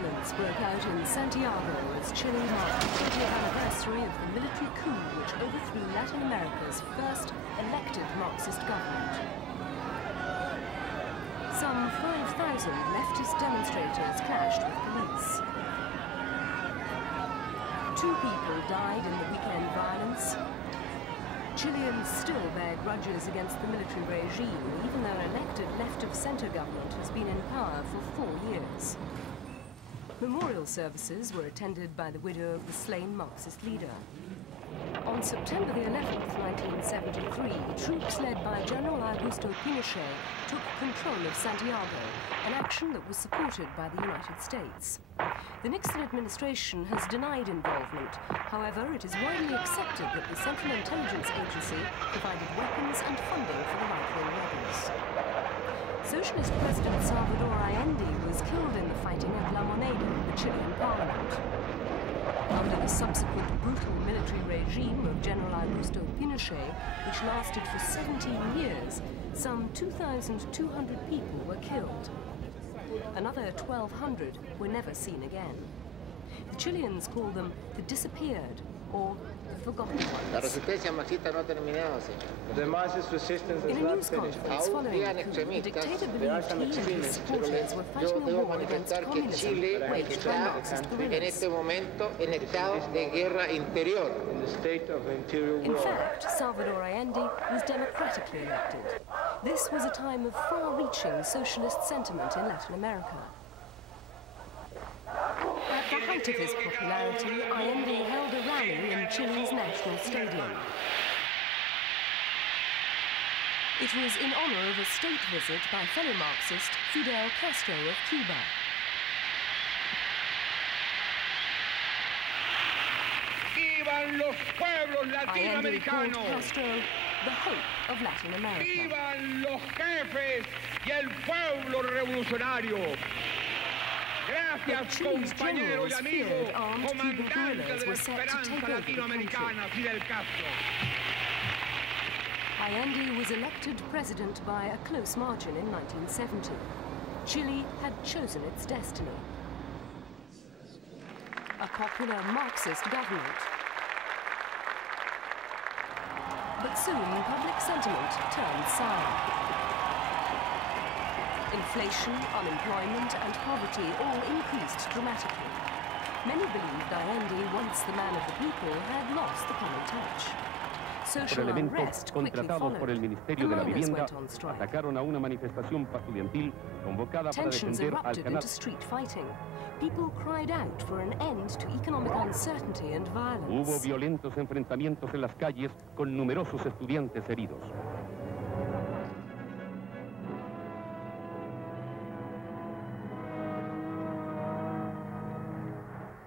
violence broke out in Santiago as Chile marked the 20th anniversary of the military coup which overthrew Latin America's first elected Marxist government. Some 5,000 leftist demonstrators clashed with police. 2 people died in the weekend violence. Chileans still bear grudges against the military regime, even though an elected left-of-centre government has been in power for 4 years. Memorial services were attended by the widow of the slain Marxist leader. On September the 11th, 1973, troops led by General Augusto Pinochet took control of Santiago, an action that was supported by the United States. The Nixon administration has denied involvement. However, it is widely accepted that the Central Intelligence Agency provided weapons and funding for the right-wing rebels. Socialist President Salvador Allende was killed in the fighting at La Moneda in the Chilean parliament. Under the subsequent brutal military regime of General Augusto Pinochet, which lasted for 17 years, some 2,200 people were killed. Another 1,200 were never seen again. The Chileans call them the disappeared or the forgotten ones. La resistencia marxista no ha terminado, señor. The Marxist resistance is In a not news finished. conference following the coup, the dictator believed he and his supporters were fighting a war against communism waged by Marxist en guerrillas. este momento en estado de guerra interior. In the state of interior war. In fact, Salvador Allende was democratically elected. This was a time of far-reaching socialist sentiment in Latin America. At the height of his popularity, Allende held a rally in Chile's national stadium. It was in honor of a state visit by fellow Marxist Fidel Castro of Cuba. ¡Vivan los pueblos Allende called latinoamericanos! Castro the hope of Latin America. ¡Vivan los jefes y el pueblo revolucionario! Gracias, compañeros y amigos, comandante de la esperanza latinoamericana, Fidel Castro. Allende was elected president by a close margin in 1970. Chile had chosen its destiny. A popular Marxist government. But soon public sentiment turned sour. Inflation, unemployment and poverty all increased dramatically. Many believed Allende, once the man of the people, had lost the common touch. Social unrest quickly followed. por el Ministerio de la Vivienda, atacaron a una manifestación estudiantil convocada para Tensions defender al erupted canal. into street fighting. People cried out for an end to economic uncertainty and violence. Hubo violentos enfrentamientos en las calles con numerosos estudiantes heridos.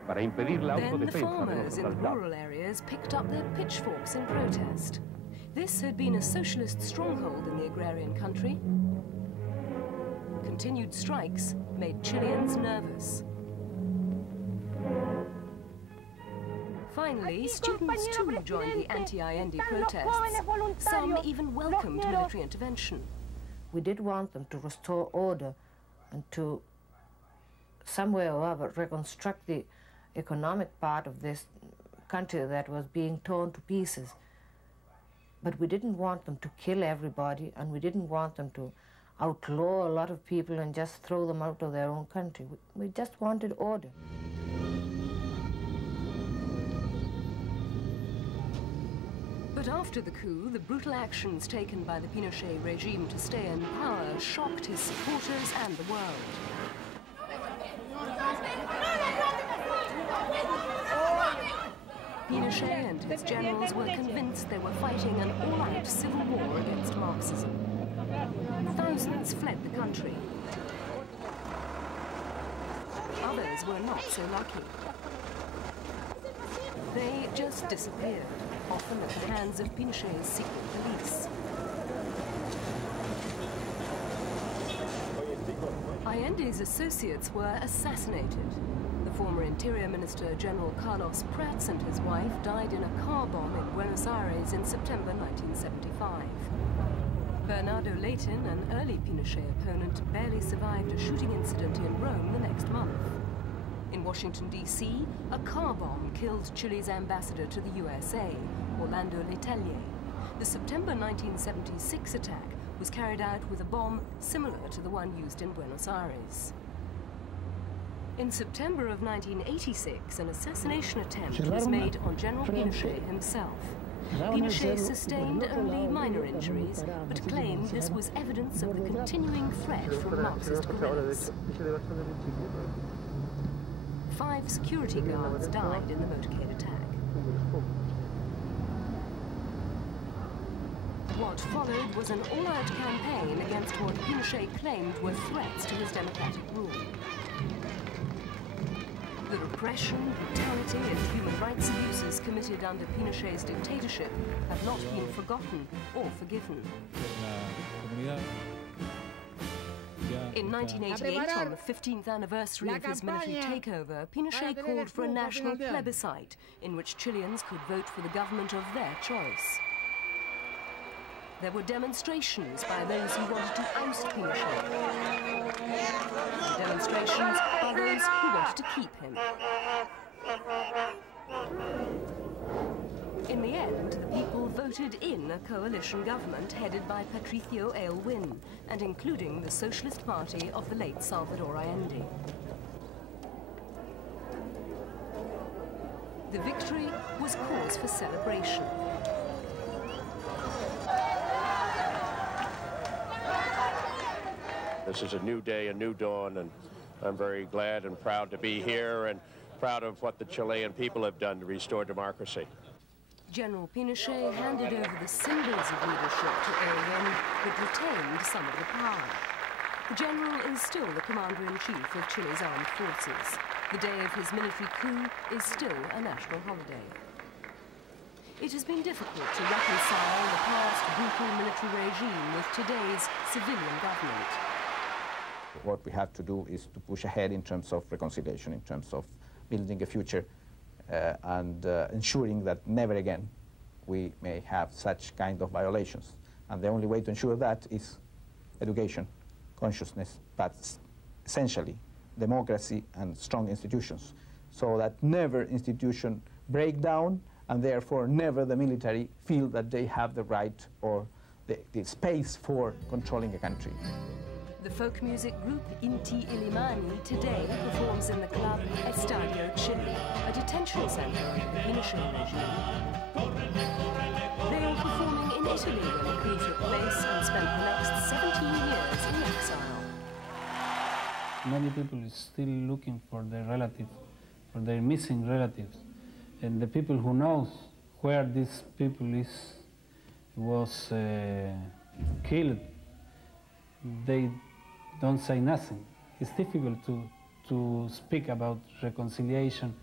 Para impedir la Then the autodefensa de farmers los in the asaltados. rural areas picked up their pitchforks in protest. This had been a socialist stronghold in the agrarian country. Continued strikes made Chileans nervous. Finally, students too joined the anti-Allende protests. Some even welcomed military intervention. We did want them to restore order and to some way or other reconstruct the economic part of this country that was being torn to pieces. But we didn't want them to kill everybody, and we didn't want them to outlaw a lot of people and just throw them out of their own country. We just wanted order. But after the coup, the brutal actions taken by the Pinochet regime to stay in power shocked his supporters and the world. Pinochet and his generals were convinced they were fighting an all-out civil war against Marxism. Thousands fled the country. Others were not so lucky. They just disappeared, often at the hands of Pinochet's secret police. Allende's associates were assassinated. The former Interior Minister General Carlos Prats and his wife died in a car bomb in Buenos Aires in September 1975. Bernardo Leighton, an early Pinochet opponent, barely survived a shooting incident in Rome the next month. In Washington, D.C., a car bomb killed Chile's ambassador to the USA, Orlando Letelier. The September 1976 attack was carried out with a bomb similar to the one used in Buenos Aires. In September of 1986, an assassination attempt was made on General Pinochet himself. Pinochet sustained only minor injuries, but claimed this was evidence of the continuing threat from Marxist guerrillas. 5 security guards died in the motorcade attack. What followed was an all-out campaign against what Pinochet claimed were threats to his democratic rule. The repression, brutality, and human rights abuses committed under Pinochet's dictatorship have not been forgotten or forgiven. In 1988, on the 15th anniversary of his military takeover, Pinochet called for a national plebiscite in which Chileans could vote for the government of their choice. There were demonstrations by those who wanted to oust Pinochet, and demonstrations by those who wanted to keep him. In the end, the people voted in a coalition government headed by Patricio Aylwin and including the Socialist Party of the late Salvador Allende. The victory was cause for celebration. This is a new day, a new dawn, and I'm very glad and proud to be here and proud of what the Chilean people have done to restore democracy. General Pinochet handed over the symbols of leadership to Aylwin, but retained some of the power. The general is still the commander-in-chief of Chile's armed forces. The day of his military coup is still a national holiday. It has been difficult to reconcile the past brutal military regime with today's civilian government. What we have to do is to push ahead in terms of reconciliation, in terms of building a future and ensuring that never again we may have such kind of violations. And the only way to ensure that is education, consciousness, but essentially democracy and strong institutions, so that never institution break down and therefore never the military feel that they have the right or the space for controlling a country. The folk music group Inti Illimani today performs in the club Estadio Chile, a detention center under the Pinochet regime. They were performing in Italy when the coup took place and spent the next 17 years in exile. Many people are still looking for their relatives, for their missing relatives. And the people who knows where these people was killed, they don't say nothing. It's difficult to speak about reconciliation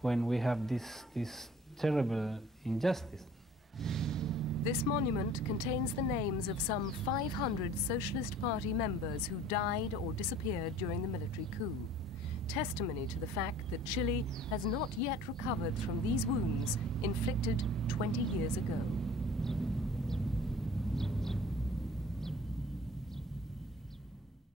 when we have this terrible injustice. This monument contains the names of some 500 Socialist Party members who died or disappeared during the military coup. Testimony to the fact that Chile has not yet recovered from these wounds inflicted 20 years ago.